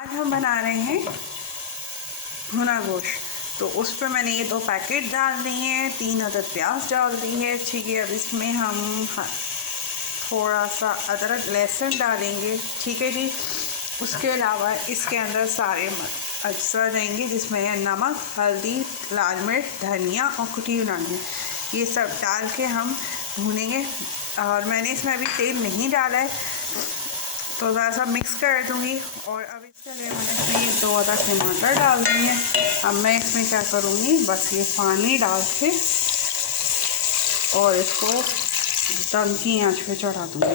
आज हम बना रहे हैं भुना गोश्त। तो उस पर मैंने ये 2 पैकेट डाल दिए हैं, 3 अदद प्याज डाल दी है। ठीक है, अब इसमें हम थोड़ा सा अदरक लहसुन डालेंगे। ठीक है जी। उसके अलावा इसके अंदर सारे अज्जा देंगे, जिसमें है नमक, हल्दी, लाल मिर्च, धनिया और कुटी हुई लाल मिर्च। ये सब डाल के हम भूनेंगे। और मैंने इसमें अभी तेल नहीं डाला है, तो ज़रा सा मिक्स कर दूँगी। और अब इसके लिए मैंने इसमें ये 2 अदद टमाटर डाल दिए हैं। अब मैं इसमें क्या करूँगी, बस ये पानी डाल के और इसको दम की आंच पे चढ़ा दूँगी।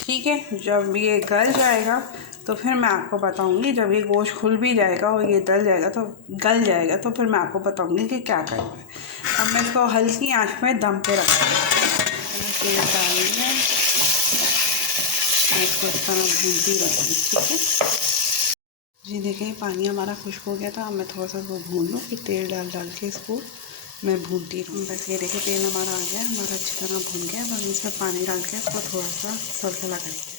ठीक है, जब ये गल जाएगा तो फिर मैं आपको बताऊँगी। जब ये गोश्त खुल भी जाएगा और ये गल जाएगा तो फिर मैं आपको बताऊँगी कि क्या करना है। अब मैं इसको हल्की आंच में दम पे रखूँगी। तेल डालेंगे, इसको इस तरह भूनती रहूँगी। ठीक है जी। देखिए पानी हमारा खुश्क हो गया था। अब मैं थोड़ा सा इसको भून लूँ, फिर तेल डाल के इसको मैं भूनती रहूँ। बस ये देखिए तेल हमारा आ गया, हमारा अच्छी तरह भून गया। अब हम इसमें पानी डाल के इसको थोड़ा सा सलसला करेंगे।